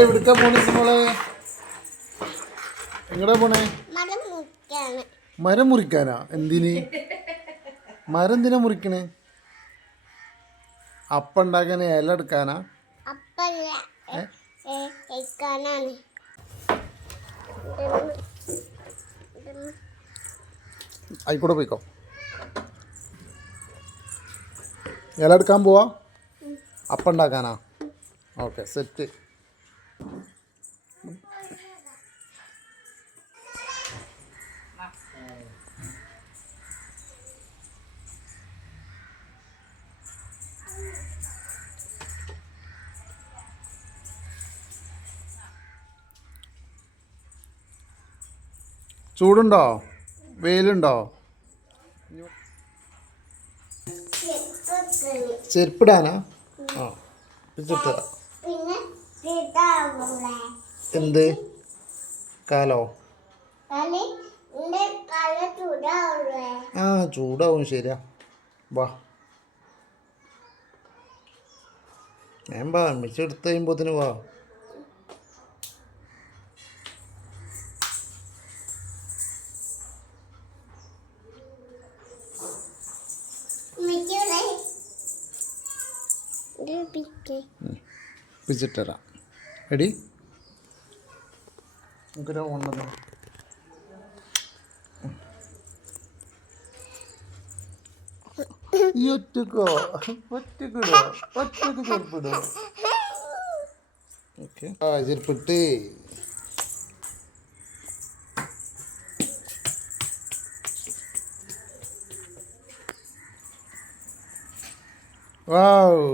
എവിടുക്കാ പോണേ മോളെ? എങ്ങടാ പോണേ? മരം മുറിക്കാനാ? എന്തിന്? മരം എന്തിനാ മുറിക്കണേ? അപ്പ ഉണ്ടാക്കാൻ ഇല എടുക്കാനാ? ആയിക്കോട്ടെ പോയിക്കോ. ഇല എടുക്കാൻ പോവാ? അപ്പ ഉണ്ടാക്കാനാ ഓക്കെ സെറ്റ്. ചൂടുണ്ടോ? വെയിലുണ്ടോ? ചെരുപ്പിടാനാ? ആ. ചീത്താവൂലേ എന്ത്? കാലോ? ആ ചൂടാവും ശരിയാ. വാ. ഞാൻ വാ മിച്ച എടുത്ത് കഴിയുമ്പോത്തിന് വാ. പിച്ചിട്ടരാം. എടി നമുക്കൊരു ഉണ്ടെന്ന് ഈ ഒറ്റക്കോ? ഒറ്റക്കിടോ? ഒറ്റയ്ക്ക് ചെരുപ്പിടോ? ഓക്കെ ആ ചെരുപ്പിട്ട്. വാവ്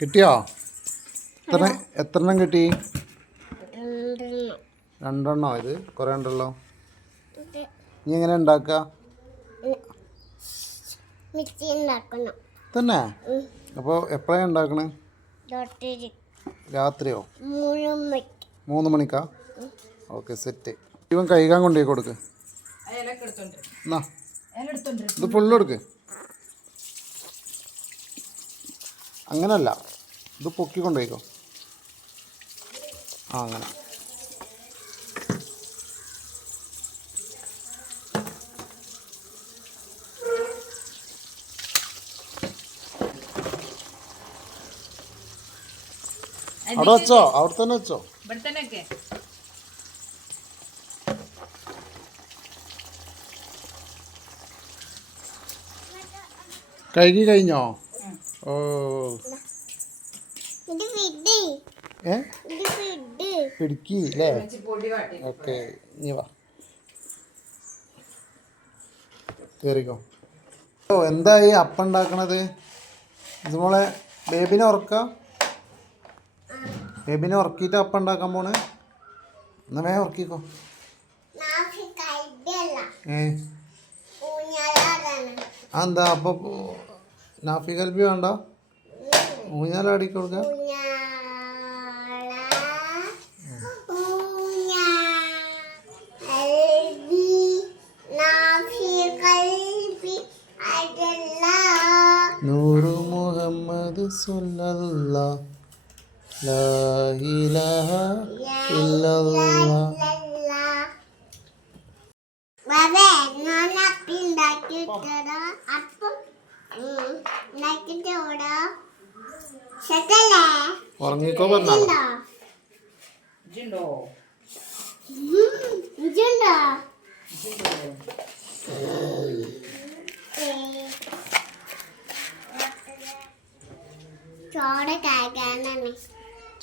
കിട്ടിയോ? എത്ര എത്രണ്ണം കിട്ടി? രണ്ടെണ്ണം. ഇത്? കുറേ ഉണ്ടല്ലോ നീ എങ്ങനെ ഉണ്ടാക്കുക തന്നെ? അപ്പോൾ എപ്പോഴാണ് ഉണ്ടാക്കണേ? രാത്രിയോ? മൂന്ന് മണിക്കാ. Okay set. ഇവൻ കഴുകാൻ കൊണ്ടുപോയി കൊടുക്ക്. എന്നാ? ഇത് ഫുള്ള് കൊടുക്ക് അങ്ങനല്ല. ഇത് പൊക്കി കൊണ്ടുപോയിക്കോ ആ അങ്ങനെ. അവിടെ വെച്ചോ അവിടെ തന്നെ വെച്ചോ. കഴുകി കഴിഞ്ഞോ? ഓ. ഇത് ഏ? ഇത് പിടുക്കി അല്ലേ ഓക്കെ ഇനി വാ. കയറിക്കോ ഓ എന്തായി അപ്പം ഉണ്ടാക്കണത്? ഇതുമോളെ ബേബിനെ ഉറക്ക? ബേബിനെ ഉറക്കിയിട്ട് അപ്പം ഉണ്ടാക്കാൻ പോണ്? എന്നാ വേ ഉറക്കിക്കോ. ഏ? എന്താ അപ്പോൾ നാഫി കൽബി വേണ്ട. കൊടുക്ക. ഊഞ്ഞാല കൽബി അടല്ല നൂറ് ലാ ഇലാഹ ഉറങ്ങിക്കോ പറഞ്ഞോ.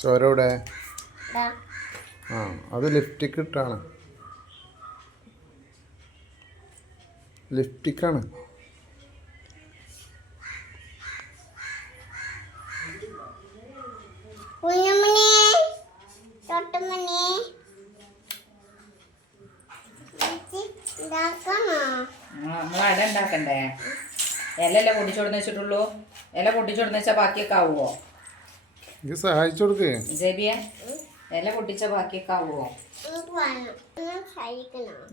ചോര ഇവിടെ. ആ അത് ലിഫ്റ്റിക്ക് ഇട്ടാണ്. ലിഫ്റ്റിക്കാണ്. പൊട്ടിച്ചോടുന്ന വെച്ചിട്ടുള്ളൂ. ഇല പൊട്ടിച്ചോടുന്ന വെച്ചാൽ ബാക്കിയൊക്കെ ആവുമോ സഹായിച്ചു കൊടുക്കേ. ജബിയ ഇല പൊട്ടിച്ച ബാക്കിയൊക്കെ ആവുമോ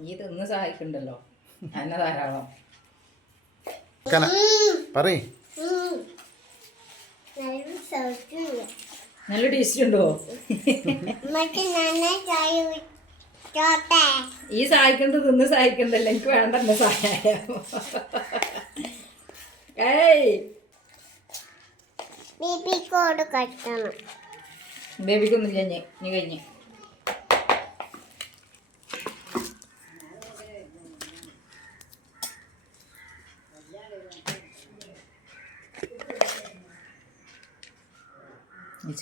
ഈ തിന്ന് സഹായിക്കണ്ടല്ലോ. എന്നെ ധാരാളം. പറയ്. നല്ല ടേസ്റ്റ് ഉണ്ടോ? ഈ സഹായിക്കണ്ട് തിന്ന് സഹായിക്കണ്ടല്ലോ? എനിക്ക് വേണ്ട എന്നെ സഹായം. ഏയ്. ബിബിക്കോട് കട്ടണം. ബേബിക്കൊന്നും കഴിഞ്ഞ് നീ കഴിഞ്ഞ്. ഈ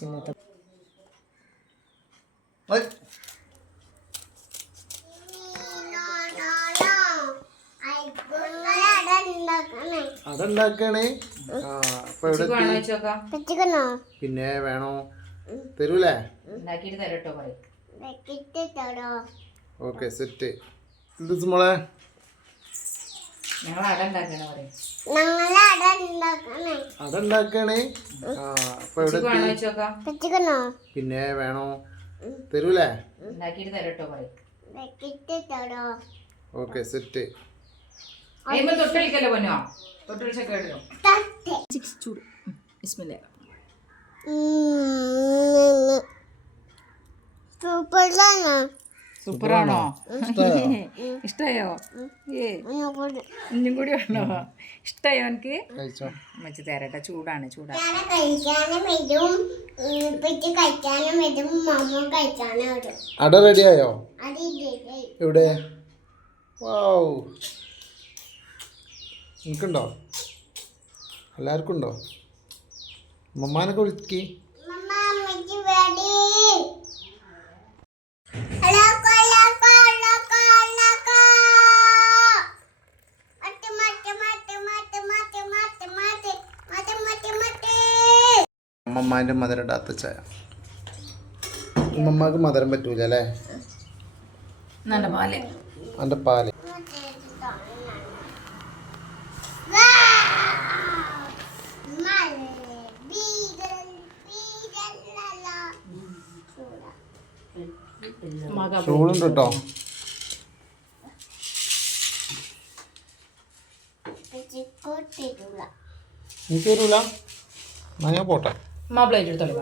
അതുണ്ടാക്കണേ ആ അപ്പൊ എവിടെ വേണോ എത്തി? വെച്ചോക്കാം പറ്റിക്കണോ പിന്നെ വേണോ? തരൂലേ? ഉണ്ടാക്കിയിട്ട് പറയും വെക്കിട്ട് ഓക്കെ സെറ്റ്. എന്ത് മോളെ? ഞങ്ങൾ അട ഉണ്ടാക്കണ പറയും. ഞങ്ങളെ അട ഉണ്ടാക്കണേ അതുണ്ടാക്കണേ ആ അപ്പൊ എവിടെ വേണോ എത്തി? വെച്ചോക്കാം പറ്റിക്കണോ പിന്നെ വേണോ? തരൂലേ? ഉണ്ടാക്കിയിട്ട് തരാം പറയും വെക്കിട്ട് തരോ? Okay set. അയ്യമ്മ തൊട്ടളിക്കല്ലോ പൊന്നോ? സൂപ്പറാണോ? ഇഷ്ടമായോ ഏ. കൂടി. ഉണ്ടോ ഇഷ്ടമായോ എനിക്ക്? വെച്ച് തരട്ടെ ചൂടാണ് ചൂടാണ്. അട റെഡിയായോ എവിടെ? വാവ് എനിക്കുണ്ടോ? എല്ലാവർക്കും ഉണ്ടോ മമ്മാനൊക്കെ വിളിക്കി അമ്മമ്മാന്റെ മധുരം ഇടാത്ത ചായ. അമ്മമ്മക്ക് മധുരം പറ്റൂല അല്ലേ? എന്റെ പാൽ. ചൂടുണ്ട്? കേട്ടോ എനിക്ക് തരൂല എന്നാ ഞാൻ പോട്ടെ. മാപ്പിളേറ്റ് എടുത്തോളൂ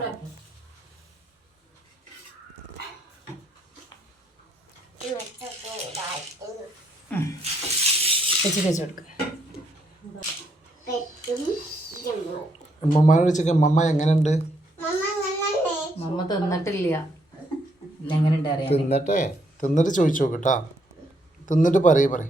വെച്ച് തേച്ച് ഉമ്മമാരോട് ചോദിക്കാം മമ്മ എങ്ങനെയുണ്ട്? മമ്മ തിന്നിട്ടില്ല. തിന്നട്ടെ. തിന്നിട്ട് ചോദിച്ചു നോക്കട്ടാ തിന്നിട്ട് പറയും പറ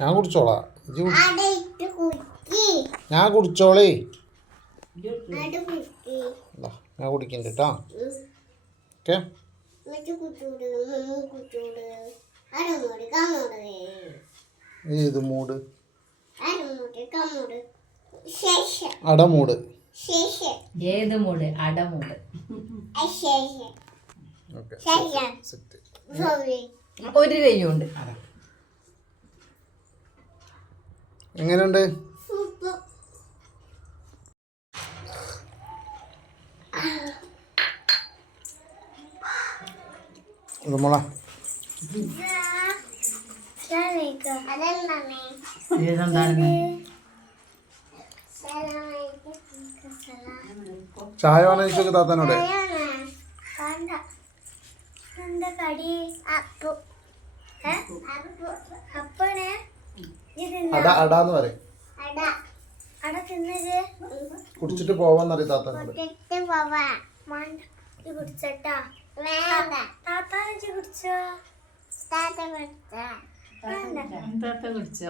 ഞാൻ കുടിച്ചോളാം. ഞാൻ കുടിച്ചോളേ. ഞാൻ കുടിക്കുന്നുണ്ട് കേട്ടോ ഏത് മൂട്? അടമൂട്. ഏത് മൂട്? അടമൂട്. ഒരു കൈ എങ്ങനെയുണ്ട്? മോള. ചായ വാങ്ങിച്ചു താത്താനോട്? അട അടാന്ന് പറയും. കുടിച്ചിട്ട് പോവാന്നറിയാം താത്താനോട്? പോവാ.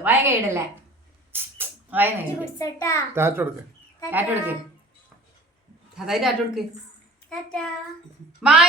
വായ കൈയിടല്ലേ? വായ ടാറ്റ കൊടുക്ക് അതായത് ടാറ്റ കൊടുക്ക് മായ